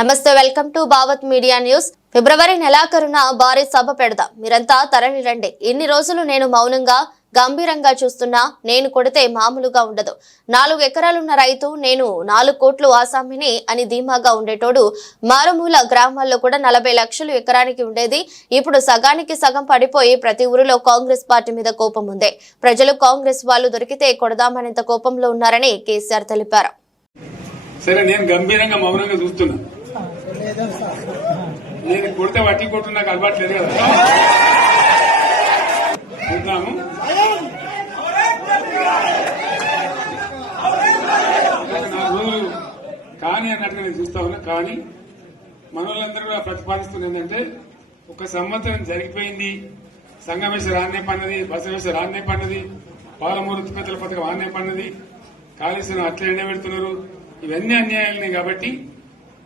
నమస్తే welcome to Bhavat media news. ఫిబ్రవరి నెలాఖరున భారీ సభ పెడదాం. మీరంతా తరలిరండి. ఇన్ని రోజులు నేను మౌనంగా గంభీరంగా చూస్తున్నా నేను కొడితే మామూలుగా ఉండదు. నాలుగు ఎకరాలున్న రైతు నేను నాలుగు కోట్లు ఆసామిని అని ధీమాగా ఉండేటోడు మారుమూల గ్రామాల్లో కూడా నలభై లక్షలు ఎకరానికి ఉండేది. ఇప్పుడు సగానికి సగం పడిపోయి ప్రతి ఊరిలో కాంగ్రెస్ పార్టీ మీద కోపం ఉంది. ప్రజలు కాంగ్రెస్ వాళ్ళు దొరికితే కొడదామనేంత కోపంలో ఉన్నారని కేసీఆర్ తెలిపారు. సరే నేను గంభీరంగా మౌనంగా చూస్తున్నా. నేను కొడితే వట్టి కొట్టు నాకు అలవాటు లేదు కదా. చూద్దాము. కానీ అన్నట్టుగా నేను చూస్తా ఉన్నా కానీ మనోళ్ళందరూ కూడా ప్రతిపాదిస్తుంది ఏంటంటే ఒక సంవత్సరం జరిగిపోయింది సంగమేశ్వర ఆన్నే పన్నది బసవేశ్వర ఆన్నే పన్నది పాలమూరు ఉత్పత్తుల పథకం ఆన్నే పన్నది కాళేశ్వరం అట్లే ఎండ పెడుతున్నారు ఇవన్నీ అన్యాయాలని కాబట్టి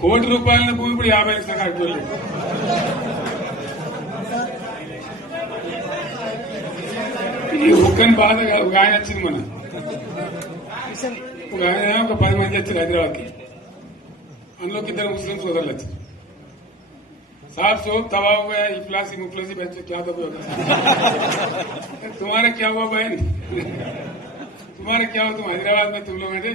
కోటి రూపాయల భూమి ఇప్పుడు యాభై లక్షల కాడికి వెళ్ళింది. ఈ ఒక్కని బాధ కాదు. ఒక ఆయన వచ్చింది మన ఒక ఆయన ఒక పది మంది వచ్చారు హైదరాబాద్కి అందులోకి ఇద్దరు ముస్లిం సోదరులు వచ్చారు साहब सोब तबाह हो गया इफलासी मुफलसी बच्चे क्या दबे होगा तुम्हारा क्या हुआ बहन तुम्हारा क्या हुआ तुम हैदराबाद में तुम लोग हैं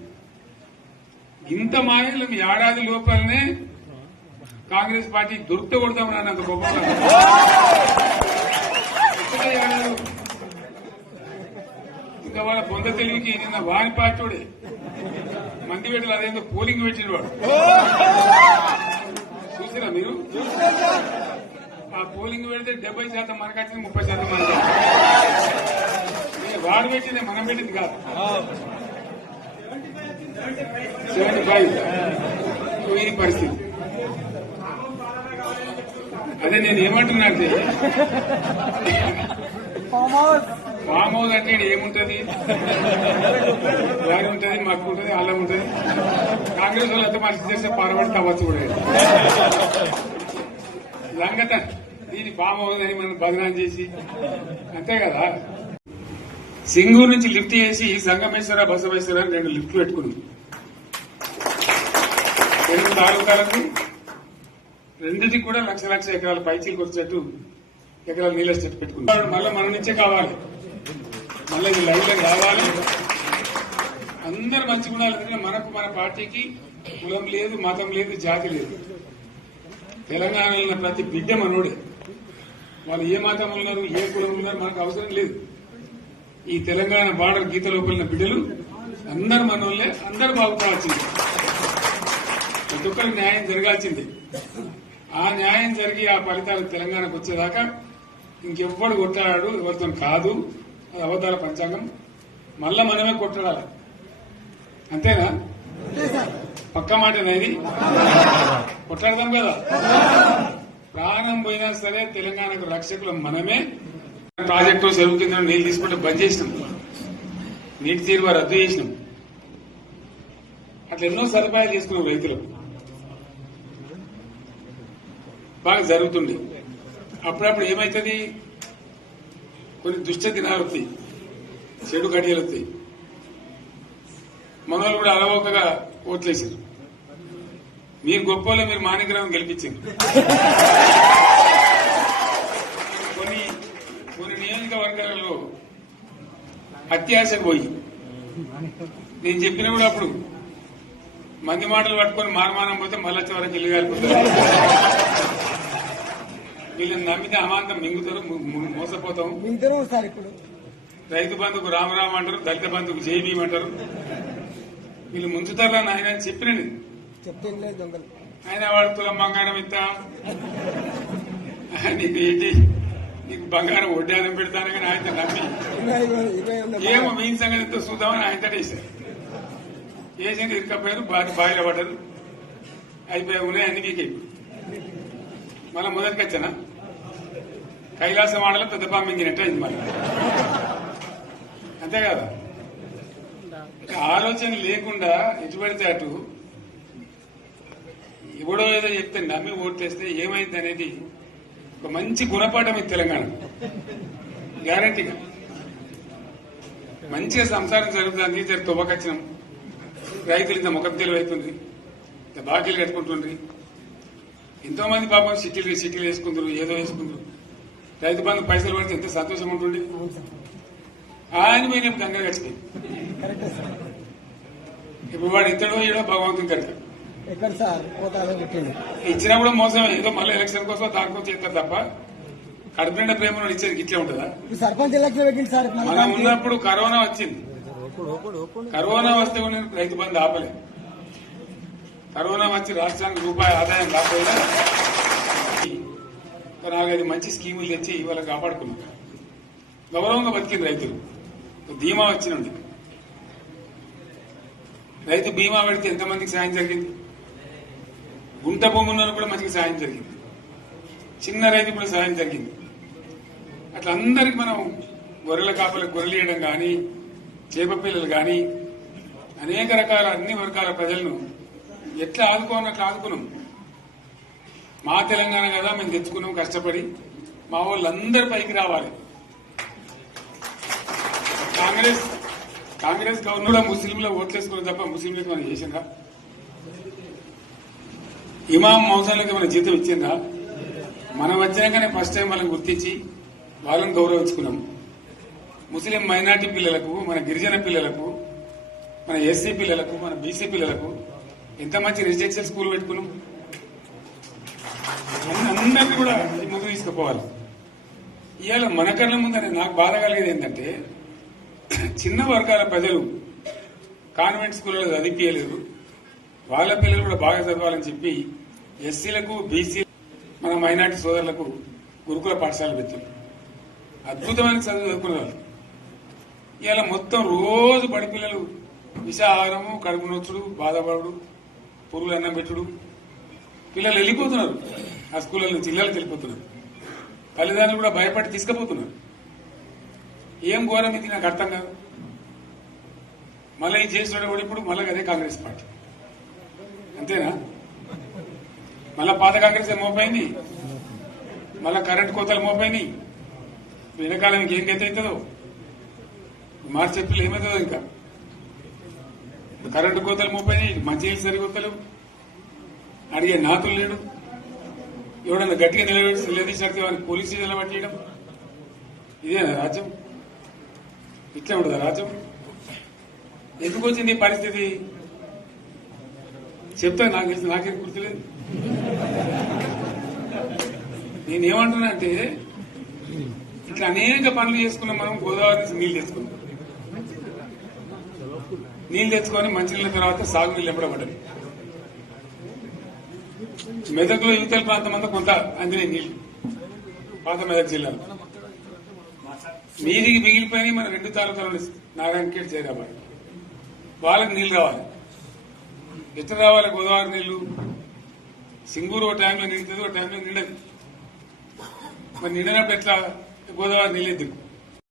ఇంత మాయలు మీ ఏడాది లోపలనే కాంగ్రెస్ పార్టీ దొరికితే కొడతామని అన్నంత గొప్పగా ఒక్కటే ఇంకా వాళ్ళ పొంద తెలివికి నిన్న వారి పార్టీడే మంది పెట్టలు అదేందో పోలింగ్ పెట్టిన వాడు. చూసినా మీరు? ఆ పోలింగ్ పెడితే డెబ్బై శాతం మనకు వచ్చింది ముప్పై శాతం మనకి వాడు పెట్టింది మనం పెట్టింది కాదు. Seventy five. ఇది పరిస్థితి. అదే నేను ఏమంటున్నా అంటే ఫామ్ హౌస్ ఫామ్ హౌస్ అంటే ఏముంటది? వారి ఉంటది? మాకు ఉంటది అల్లం ఉంటది. కాంగ్రెస్ వాళ్ళు ఎంత మనిషి చేస్తే పార్వడి తవ్వచ్చు కూడా. సంగత దీని ఫామ్ హౌస్ అని మనం బదనాం చేసి అంతే కదా? సింగూరు నుంచి లిఫ్ట్ చేసి సంగమేశ్వర బసవేశ్వర రెండు లిఫ్ట్లు పెట్టుకున్నాం. రెండు తాలూకాలకు కూడా లక్ష లక్ష ఎకరాల పైచీలకు వచ్చేట్టు ఎకరాల నీళ్ళ చెట్టు పెట్టుకున్నాం మళ్ళీ మన నుంచే కావాలి. మళ్ళీ ఇది లైవ్లో రావాలి. అందరు మంచిగా ఉండాలి ఎందుకంటే మనకు మన పార్టీకి కులం లేదు మతం లేదు జాతి లేదు. తెలంగాణలో ఉన్న ప్రతి బిడ్డ మనోడే. వాళ్ళు ఏ మతం ఉన్నారు ఏ కులం ఉన్నారు మనకు అవసరం లేదు. ఈ తెలంగాణ బార్డర్ గీత లోపలిన బిడ్డలు అందరు మనోళ్ళే అందరు బాగుపడాల్సిందే. ప్రతి ఒక్కరికి న్యాయం జరగాల్సిందే. ఆ న్యాయం జరిగి ఆ ఫలితాలు తెలంగాణకు వచ్చేదాకా ఇంకెవ్వడు కొట్లాడాడు ఎవరితో కాదు. అది అబద్దాల పంచాంగం. మళ్ళా మనమే కొట్లాడాలి. అంతేనా? పక్క మాట అనేది కొట్లాడదాం కదా. ప్రాణం పోయినా సరే తెలంగాణకు రక్షకులు మనమే. ప్రాజెక్టు చెరువు కింద నీళ్ళు తీసుకుంటే బంద్ చేసినాం. నీటి తీరువ రద్దు చేసినాం. అట్లా ఎన్నో సదుపాయాలు చేసుకున్నాం రైతులకు బాగా జరుగుతుంది. అప్పుడప్పుడు ఏమవుతుంది కొన్ని దుష్ట దినాలు వస్తాయి. చెడు గడియలు వస్తాయి. మన వాళ్ళు కూడా అలవోకగా ఓట్లేసారు మీరు గొప్పలో మీరు మాణిగ్రహం గెలిపించారు. కొన్ని కొన్ని నియోజకవర్గాలలో అత్యాశకు పోయి. నేను చెప్పిన కూడా అప్పుడు మంది మాటలు పట్టుకొని మారమానం పోతే మళ్ళీ చివరికి వెళ్ళి కాలిపోతారు. వీళ్ళని నమ్మితే అమాంతం మింగుతారు మోసపోతాం. ఇప్పుడు. రైతు బంధుకు రామరామ అంటారు దళిత బంధుకు జై భీమ్ అంటారు. వీళ్ళు ముంచుతారా నాయన అని చెప్పినండి ఆయన వాడు తులం బంగారం ఇంత నీకు ఏంటి? నీకు బంగారం వడ్డానం పెడతాను కానీ ఆయన నమ్మి. ఏమో మీ సంగతి ఎంతో చూద్దామని ఆయన వేశారు వేసింది ఇరకపోయారు బాగా బాయిలో పడ్డారు. అయిపోయి ఉన్నాయి అన్ని మీకు మళ్ళీ మొదటికి వచ్చానా? కైలాసం ఆడలో పెద్ద పామింగినట్టు అయింది మరి. అంతే కదా? ఆలోచన లేకుండా ఎటు పడితే అటు ఎవడో ఏదో చెప్తే నమ్మి ఓట్లేస్తే ఏమైంది అనేది ఒక మంచి గుణపాఠం ఇది తెలంగాణ. గ్యారంటీగా. మంచిగా సంసారం జరుగుతుంది. జర తువ్వకచ్చినాం. రైతులు ఇంత ముఖం తెలివైతుంది. ఇంత బాకీలు కట్టుకుంటుండ్రి. ఎంతో మంది పాపం సిటీలు సిటీలు వేసుకుంటారు ఏదో వేసుకుంటారు రైతు బంధు పైసలు పడితే ఎంత సంతోషం ఉంటుంది? ఆయన మీద గడిచిపోయింది? కరెక్టే సార్. ఇప్పుడు వాడు ఇతడో ఏడో భగవంతుని కరెక్ట్ ఇచ్చినా కూడా మోసం ఏదో మళ్ళీ ఎలక్షన్ కోసం దానికోసం చేస్తారు తప్ప కడుపు నిండా ప్రేమను ఇచ్చేది ఇట్లే ఉంటుందా? సర్పంచ్ ఎలక్షన్ పెట్టింది సార్ మళ్ళీ మనం ఉన్నప్పుడు కరోనా వచ్చింది. కరోనా వస్తే కూడా నేను రైతు బంధు ఆపలే. కరోనా వచ్చి రాష్ట్రానికి రూపాయి ఆదాయం రాకపోయినా నాలుగైదు మంచి స్కీములు తెచ్చి ఇవాళ కాపాడుకున్నాం. గౌరవంగా బతికింది రైతులు. ధీమా వచ్చినండి రైతు బీమా పెడితే ఎంతమందికి సాయం జరిగింది? గుంట భూమి ఉన్న కూడా మంచిగా సాయం జరిగింది. చిన్న రైతు కూడా సాయం జరిగింది. అట్లా అందరికి మనం గొర్రెల కాపలకు గొర్రెలు ఇవ్వడం కానీ చేప పిల్లలు కానీ అనేక రకాల అన్ని వర్గాల ప్రజలను ఎట్లా ఆదుకోవాలని అట్లా ఆదుకున్నాం. మా తెలంగాణ కదా మేము తెచ్చుకున్నాం కష్టపడి. మా వాళ్ళందరి పైకి రావాలి. కాంగ్రెస్ కాంగ్రెస్ గవర్నర్ ముస్లింల ఓట్లేసుకుని తప్ప ముస్లింలకు మనం చేసిందా ఇమాం మౌసాలకి మన జీతం ఇచ్చిందా మనం వచ్చినాకనే ఫస్ట్ టైం వాళ్ళని గుర్తించి వాళ్ళని గౌరవించుకున్నాం. ముస్లిం మైనార్టీ పిల్లలకు మన గిరిజన పిల్లలకు మన ఎస్సీ పిల్లలకు మన బీసీ పిల్లలకు ఎంత మంచి రెసిడెన్షియల్ స్కూల్ పెట్టుకున్నాం? అందరినీ కూడా ఈ ముందు తీసుకుపోవాలి. ఇవాళ మన కళ్ళ ముందని నాకు బాధ కలిగేది ఏంటంటే చిన్న వర్గాల ప్రజలు కాన్వెంట్ స్కూళ్ళలో చదివించలేరు వాళ్ళ పిల్లలు కూడా బాగా చదవాలని చెప్పి ఎస్సీలకు బీసీ మన మైనార్టీ సోదరులకు గురుకుల పాఠశాల పెట్టారు. అద్భుతమైన చదువు చదువుకునే వాళ్ళు. ఇవాళ మొత్తం రోజు బడి పిల్లలు విషాహారము కడుపు నొచ్చుడు బాధపడుడు పురుగులు అన్నం పెట్టుడు. పిల్లలు వెళ్ళిపోతున్నారు. ఆ స్కూళ్ళ నుంచి ఇళ్ళకి వెళ్ళిపోతున్నారు తల్లిదండ్రులు కూడా భయపడి తీసుకుపోతున్నారు. ఏం ఘోరం ఇది నాకు అర్థం కాదు. మళ్ళీ ఇది చేసిన కూడా ఇప్పుడు మళ్ళీ అదే కాంగ్రెస్ పార్టీ. అంతేనా? మళ్ళా పాత కాంగ్రెస్ మోపైంది? మళ్ళా కరెంట్ కోతలు మోపైనాయి వెనకాలం ఏం గత అవుతుందో? మార్చి ఏప్రిల్ ఏమవుతుందో ఇంకా? కరెంటు కోతలు మోపైనాయి మంచి సరికొత్తలు అడిగే నాతులు లేడు. ఎవడన్నా గట్టిగా నిలబెట్టి నిలదీసినట్టు వాడిని పోలీస్ నిలబెట్టేయడం? ఇదేనా రాజ్యం? ఇట్లా ఉండదా రాజ్యం? ఎందుకు వచ్చింది ఈ పరిస్థితి? చెప్తా నాకు తెలిసి నాకేం గుర్తులేదు. నేనేమంటున్నా అంటే ఇట్లా అనేక పనులు చేసుకున్నాం మనం గోదావరి నుంచి నీళ్ళు తెచ్చుకున్నాం. నీళ్ళు తెచ్చుకొని మంచినీళ్ళ తర్వాత సాగునీళ్ళు ఎప్పుడబడ్డాయి మెదక్లో యువతల ప్రాంతం అంతా కొంత అందినాయి నీళ్ళు పాత మెదక్ జిల్లాలో. నీటికి మిగిలిపోయినాయి మన రెండు తాలూకాలు నారాయణఖేడ్ జైరాబాద్. వాళ్ళకి నీళ్ళు రావాలి ఎట్లా రావాలి గోదావరి నీళ్ళు సింగూరు ఒక టైంలో నిండుతుంది ఒక టైంలో నిండదు మరి నిండినప్పుడు ఎట్లా గోదావరి నీళ్ళు ఎద్దుకు